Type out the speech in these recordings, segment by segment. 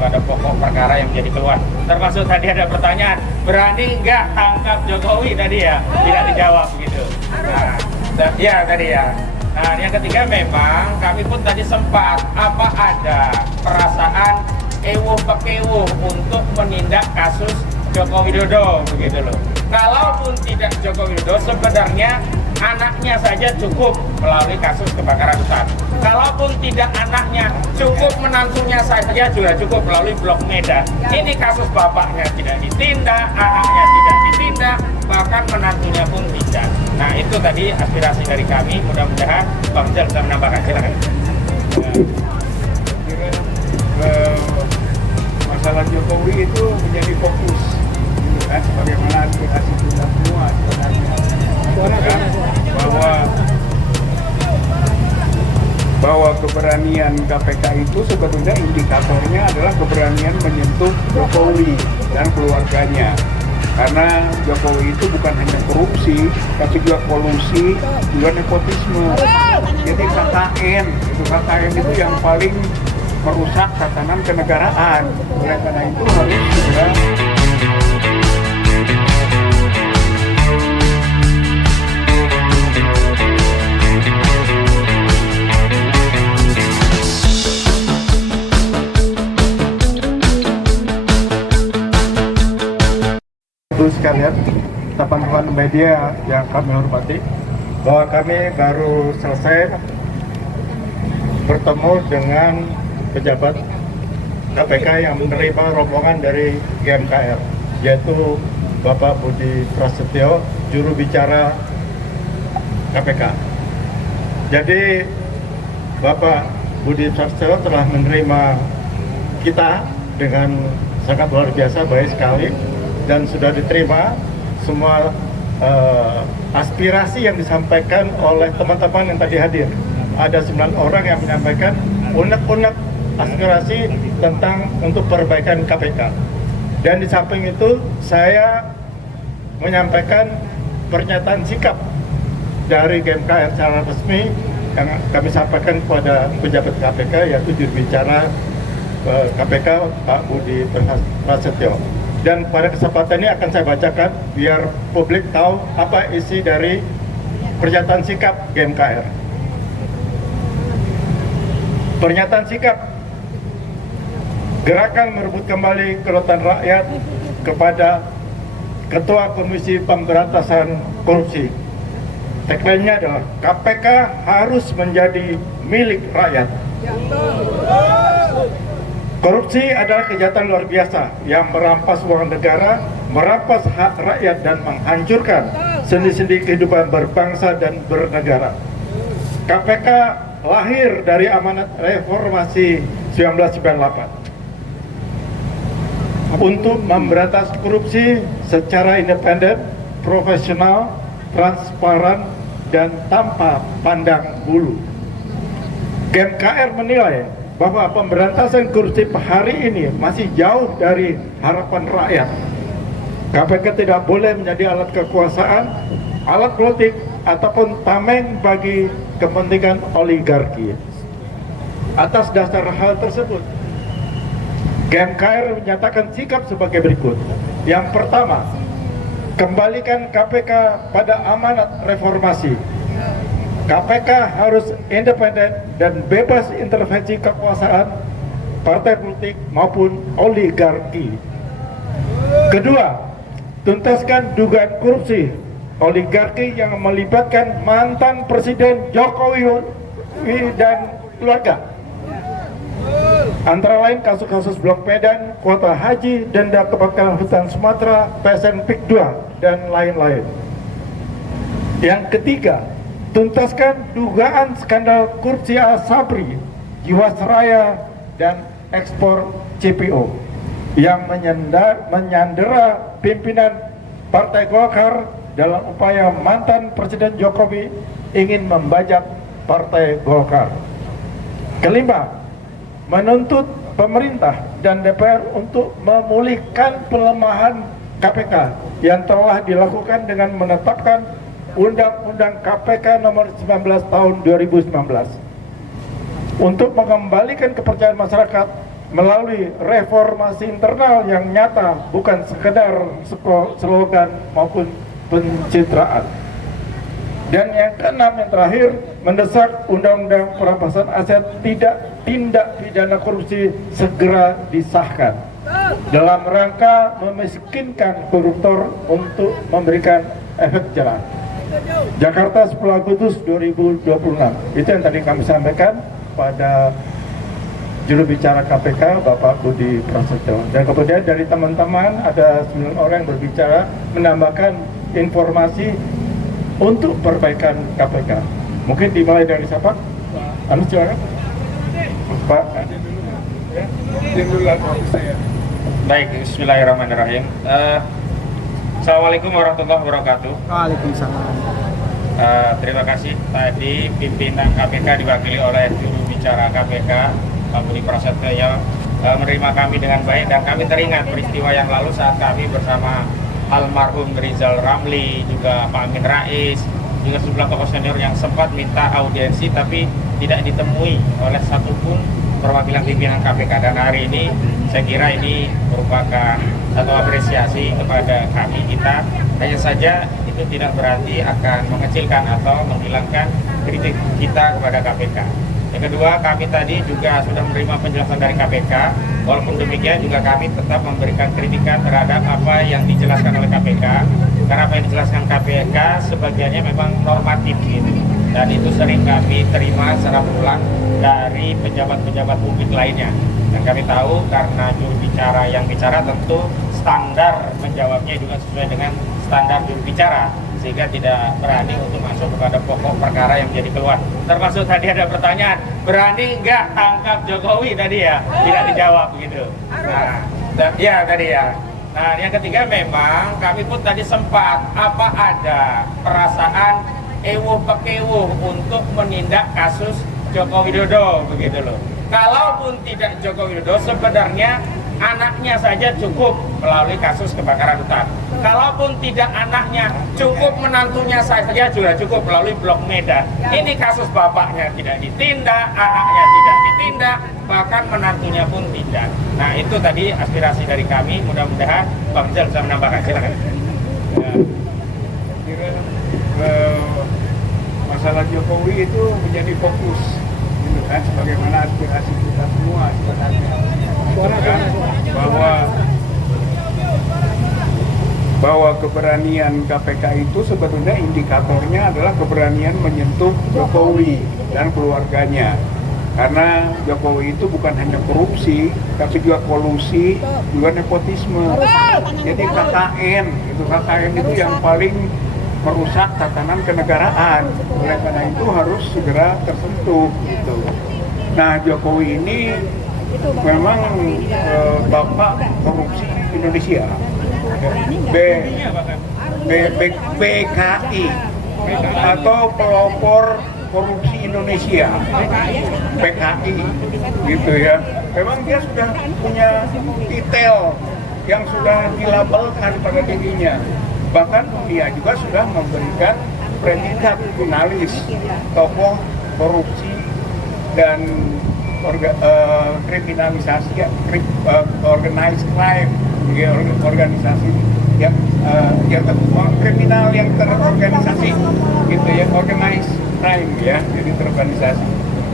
pada pokok perkara yang menjadi keluhan. Termasuk tadi ada pertanyaan, berani nggak tangkap Jokowi tadi ya? Tidak dijawab gitu. Nah, ya tadi ya. Nah, yang ketiga memang kami pun tadi sempat apa ada perasaan ewuh-pekewuh untuk menindak kasus Joko Widodo begitu loh. Kalaupun tidak Joko Widodo, sebenarnya anaknya saja cukup melalui kasus kebakaran hutan. Kalaupun tidak anaknya, cukup menantunya saja juga cukup melalui Blok Medan. Ini kasus bapaknya tidak ditindak, anaknya tidak ditindak, bahkan menantunya pun tidak. Nah itu tadi aspirasi dari kami. Mudah-mudahan Bang Jal bisa menambahkan. Silakan. Masalah Jokowi itu menjadi fokus, kan? Sebagaimana aspirasi kita semua sebenarnya, kan? bahwa keberanian KPK itu sebetulnya indikatornya adalah keberanian menyentuh Jokowi dan keluarganya. Karena Jokowi itu bukan hanya korupsi, tapi juga kolusi, juga nepotisme. Jadi KKN itu yang paling merusak tatanan kenegaraan. Oleh karena itu harus segera sekalian, teman-teman media yang kami hormati, bahwa kami baru selesai bertemu dengan pejabat KPK yang menerima rombongan dari GMKR, yaitu Bapak Budi Prasetyo, juru bicara KPK. Jadi Bapak Budi Prasetyo telah menerima kita dengan sangat luar biasa, baik sekali, dan sudah diterima semua aspirasi yang disampaikan oleh teman-teman yang tadi hadir. Ada 9 orang yang menyampaikan unek-unek aspirasi tentang untuk perbaikan KPK. Dan di samping itu saya menyampaikan pernyataan sikap dari GMKR secara resmi yang kami sampaikan kepada pejabat KPK, yaitu juru bicara KPK Pak Budi Prasetyo. Dan pada kesempatan ini akan saya bacakan biar publik tahu apa isi dari pernyataan sikap GMKR. Pernyataan sikap Gerakan Merebut Kembali Kedaulatan Rakyat kepada Ketua Komisi Pemberantasan Korupsi. Tagline-nya adalah KPK harus menjadi milik rakyat. Korupsi adalah kejahatan luar biasa yang merampas uang negara, merampas hak rakyat, dan menghancurkan sendi-sendi kehidupan berbangsa dan bernegara. KPK lahir dari amanat reformasi 1998 untuk memberantas korupsi secara independen, profesional, transparan, dan tanpa pandang bulu. GMKR menilai bahwa pemberantasan korupsi hari ini masih jauh dari harapan rakyat. KPK tidak boleh menjadi alat kekuasaan, alat politik, ataupun tameng bagi kepentingan oligarki. Atas dasar hal tersebut, GMKR menyatakan sikap sebagai berikut. Yang pertama, kembalikan KPK pada amanat reformasi. KPK harus independen dan bebas intervensi kekuasaan, partai politik maupun oligarki. Kedua, tuntaskan dugaan korupsi oligarki yang melibatkan mantan Presiden Jokowi dan keluarga. Antara lain kasus-kasus Blok Medan, kuota haji, denda kebakaran hutan Sumatera, PSN PIK 2, dan lain-lain. Yang ketiga, tuntaskan dugaan skandal korupsi Asabri, Jiwasraya, dan ekspor CPO yang menyandera pimpinan Partai Golkar dalam upaya mantan Presiden Jokowi ingin membajak Partai Golkar. Kelima, menuntut pemerintah dan DPR untuk memulihkan pelemahan KPK yang telah dilakukan dengan menetapkan Undang-Undang KPK nomor 19 tahun 2019 untuk mengembalikan kepercayaan masyarakat melalui reformasi internal yang nyata, bukan sekedar slogan maupun pencitraan. Dan yang keenam, yang terakhir, mendesak Undang-Undang Perampasan Aset tindak pidana korupsi segera disahkan dalam rangka memiskinkan koruptor untuk memberikan efek jerah. Jakarta 10 Agustus 2026. Itu yang tadi kami sampaikan pada juru bicara KPK Bapak Budi Prasetyo. Dan kemudian dari teman-teman ada 9 orang yang berbicara menambahkan informasi untuk perbaikan KPK. Mungkin dimulai dari siapa? Anu silakan. Pak. Baik, bismillahirrahmanirrahim. Assalamualaikum warahmatullahi wabarakatuh. Waalaikumsalam. Terima kasih. Tadi pimpinan KPK diwakili oleh juru bicara KPK Pak Budi Prasetyo yang menerima kami dengan baik, dan kami teringat peristiwa yang lalu saat kami bersama almarhum Rizal Ramli, juga Pak Amin Rais, juga sejumlah tokoh senior yang sempat minta audiensi tapi tidak ditemui oleh satupun perwakilan pimpinan KPK. Dan hari ini saya kira ini merupakan satu apresiasi kepada kita. Hanya saja itu tidak berarti akan mengecilkan atau menghilangkan kritik kita kepada KPK. Yang kedua, kami tadi juga sudah menerima penjelasan dari KPK. Walaupun demikian juga kami tetap memberikan kritikan terhadap apa yang dijelaskan oleh KPK. Karena apa yang dijelaskan KPK sebagiannya memang normatif gitu. Dan itu sering kami terima secara berulang dari pejabat-pejabat publik lainnya. Dan kami tahu karena juru bicara yang bicara tentu standar menjawabnya juga sesuai dengan standar juru bicara, sehingga tidak berani untuk masuk kepada pokok perkara yang menjadi keluhan. Termasuk tadi ada pertanyaan, berani nggak tangkap Jokowi tadi ya? Tidak dijawab gitu. Ya tadi ya. Nah, yang ketiga memang kami pun tadi sempat ada perasaan ewuh-pekewuh untuk menindak kasus Joko Widodo begitu loh. Kalaupun tidak Joko Widodo, sebenarnya anaknya saja cukup melalui kasus kebakaran hutan. Kalaupun tidak anaknya, cukup menantunya saja sudah cukup melalui Blok Medan. Ini kasus bapaknya tidak ditindak, anaknya tidak ditindak, bahkan menantunya pun tidak. Nah, itu tadi aspirasi dari kami. Mudah-mudahan Bang Rizal bisa menambahkan. Silakan. Ya, kira masalah Jokowi itu menjadi fokus, gitu kan, sebagaimana aspirasi kita semua sebenarnya. Bahwa keberanian KPK itu sebetulnya indikatornya adalah keberanian menyentuh Jokowi dan keluarganya. Karena Jokowi itu bukan hanya korupsi, tapi juga kolusi, juga nepotisme. Jadi KKN itu yang paling merusak tatanan kenegaraan. Oleh karena itu harus segera tersentuh. Gitu. Nah, Jokowi ini memang bapak korupsi Indonesia. BKI atau pelopor korupsi Indonesia, PKI gitu ya. Memang dia sudah punya detail yang sudah dilabelkan pada dirinya. Bahkan dunia juga sudah memberikan predikat finalis tokoh korupsi dan kriminalisasi, organized crime, organisasi yang kriminal yang terorganisasi gitu ya, organized crime ya, jadi terorganisasi.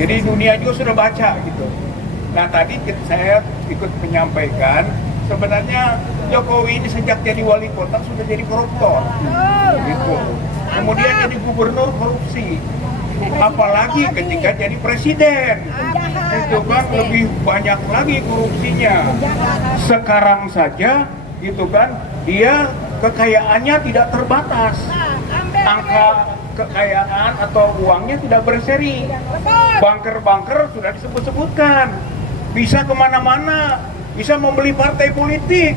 Jadi dunia juga sudah baca gitu. Nah, tadi saya ikut menyampaikan sebenarnya Jokowi ini sejak jadi wali kota sudah jadi koruptor gitu. Kemudian jadi gubernur korupsi, apalagi ketika jadi presiden itu kan lebih banyak lagi korupsinya. Sekarang saja gitu kan dia kekayaannya tidak terbatas, angka kekayaan atau uangnya tidak berseri. Banker-banker sudah disebut-sebutkan, bisa kemana-mana, bisa membeli partai politik.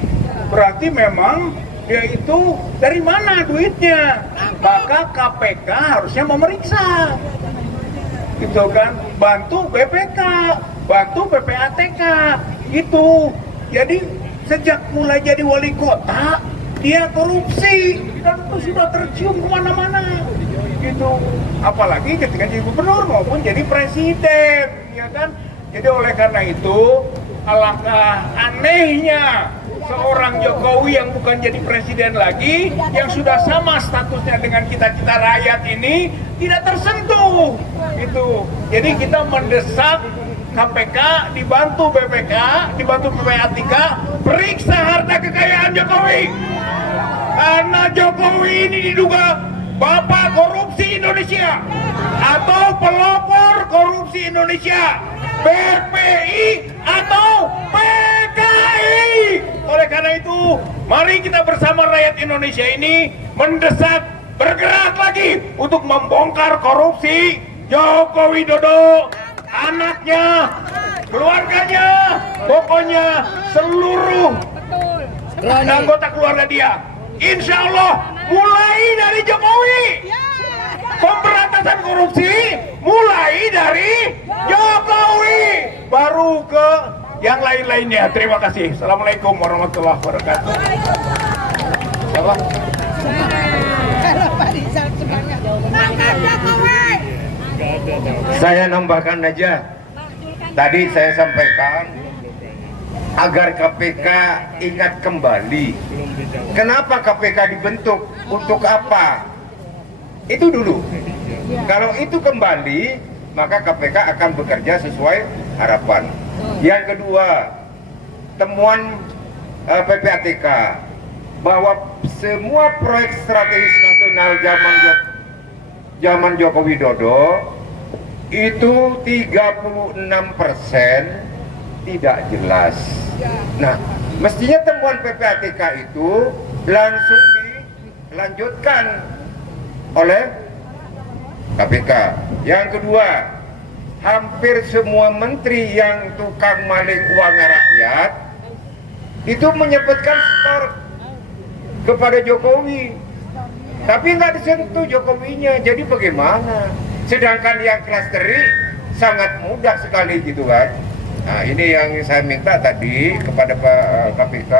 Berarti memang dia itu dari mana duitnya? Maka KPK harusnya memeriksa, gitu kan, bantu BPK, bantu PPATK, gitu. Jadi sejak mulai jadi wali kota dia korupsi dan itu sudah tercium kemana-mana, gitu. Apalagi ketika jadi gubernur maupun jadi presiden, ya kan. Jadi oleh karena itu alangkah anehnya seorang Jokowi yang bukan jadi presiden lagi, yang sudah sama statusnya dengan kita-kita rakyat ini, tidak tersentuh. Itu. Jadi kita mendesak KPK dibantu BPK, dibantu PPATK, periksa harta kekayaan Jokowi. Karena Jokowi ini diduga bapak korupsi Indonesia atau pelopor korupsi Indonesia, BPI atau PKI. Oleh karena itu, mari kita bersama rakyat Indonesia ini mendesak, bergerak lagi untuk membongkar korupsi Joko Widodo, anaknya, keluarganya, pokoknya seluruh anggota keluarga dia. Insya Allah mulai dari Jokowi. Pemberantasan korupsi mulai dari Jokowi, baru ke yang lain-lainnya. Terima kasih. Assalamualaikum warahmatullahi wabarakatuh. Siapa? Saya nambahkan aja, tadi saya sampaikan agar KPK ingat kembali kenapa KPK dibentuk, untuk apa, itu dulu. Kalau itu kembali, maka KPK akan bekerja sesuai harapan. Yang kedua, temuan PPATK bahwa semua proyek strategis nasional zaman Joko Widodo itu 36% tidak jelas. Nah, mestinya temuan PPATK itu langsung dilanjutkan oleh KPK. Yang kedua, hampir semua menteri yang tukang maling uang rakyat itu menyebutkan skor kepada Jokowi, tapi nggak disentuh Jokowinya. Jadi bagaimana? Sedangkan yang klasteri sangat mudah sekali gitu kan. Nah, ini yang saya minta tadi kepada Pak KPK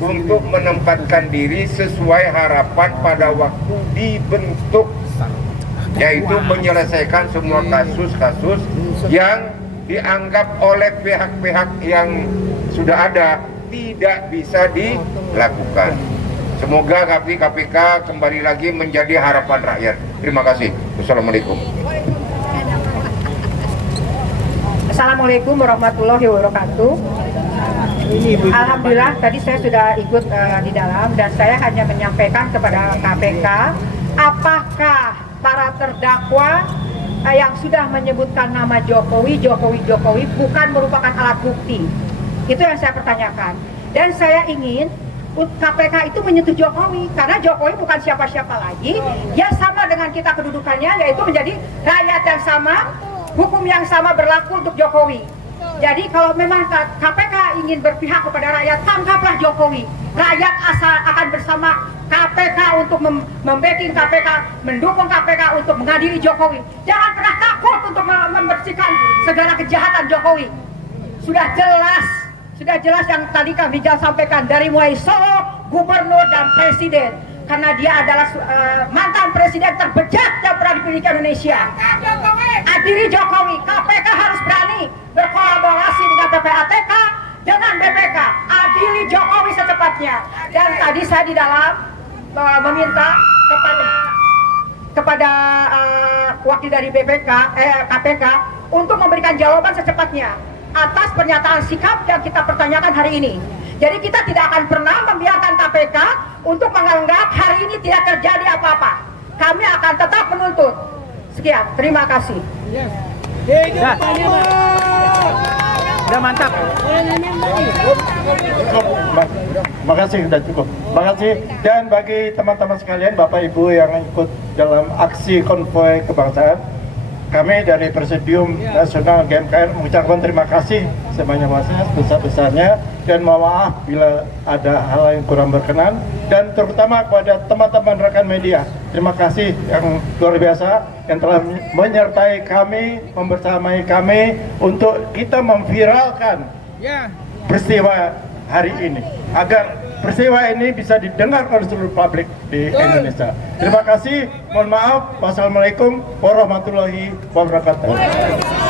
untuk menempatkan diri sesuai harapan pada waktu dibentuk, yaitu menyelesaikan semua kasus-kasus yang dianggap oleh pihak-pihak yang sudah ada tidak bisa dilakukan. Semoga KPK kembali lagi menjadi harapan rakyat. Terima kasih. Wassalamualaikum. Assalamualaikum warahmatullahi wabarakatuh. Alhamdulillah tadi saya sudah ikut di dalam, dan saya hanya menyampaikan kepada KPK, apakah para terdakwa yang sudah menyebutkan nama Jokowi bukan merupakan alat bukti. Itu yang saya pertanyakan. Dan saya ingin KPK itu menyentuh Jokowi, karena Jokowi bukan siapa-siapa lagi. Dia sama dengan kita kedudukannya, yaitu menjadi rakyat yang sama, hukum yang sama berlaku untuk Jokowi. Jadi kalau memang KPK ingin berpihak kepada rakyat, tangkaplah Jokowi. Rakyat akan bersama KPK untuk membacking KPK, mendukung KPK untuk mengadili Jokowi. Jangan pernah takut untuk membersihkan segala kejahatan Jokowi. Sudah jelas yang tadi kami sampaikan, dari mulai Solo, gubernur dan presiden. Karena dia adalah mantan presiden terbejat yang pernah dimiliki Indonesia. Adili Jokowi, KPK harus berani berkolaborasi dengan PPATK, dengan BPK. Adili Jokowi secepatnya. Dan tadi saya di dalam meminta kepada wakil dari KPK untuk memberikan jawaban secepatnya atas pernyataan sikap yang kita pertanyakan hari ini. Jadi kita tidak akan pernah membiarkan KPK untuk menganggap hari ini tidak terjadi apa-apa. Kami akan tetap menuntut. Sekian, terima kasih. Udah mantap. Makasih, sudah cukup. Makasih. Dan bagi teman-teman sekalian, Bapak Ibu yang ikut dalam aksi konvoi kebangsaan, kami dari Presidium Nasional GMKR mengucapkan terima kasih sebanyak-banyaknya, sebesar-besarnya, dan mohon maaf bila ada hal yang kurang berkenan, dan terutama kepada teman-teman rekan media, terima kasih yang luar biasa yang telah menyertai kami, membersamai kami untuk kita memviralkan peristiwa hari ini, agar peristiwa ini bisa didengar oleh seluruh publik di Indonesia. Terima kasih, mohon maaf, wassalamualaikum warahmatullahi wabarakatuh.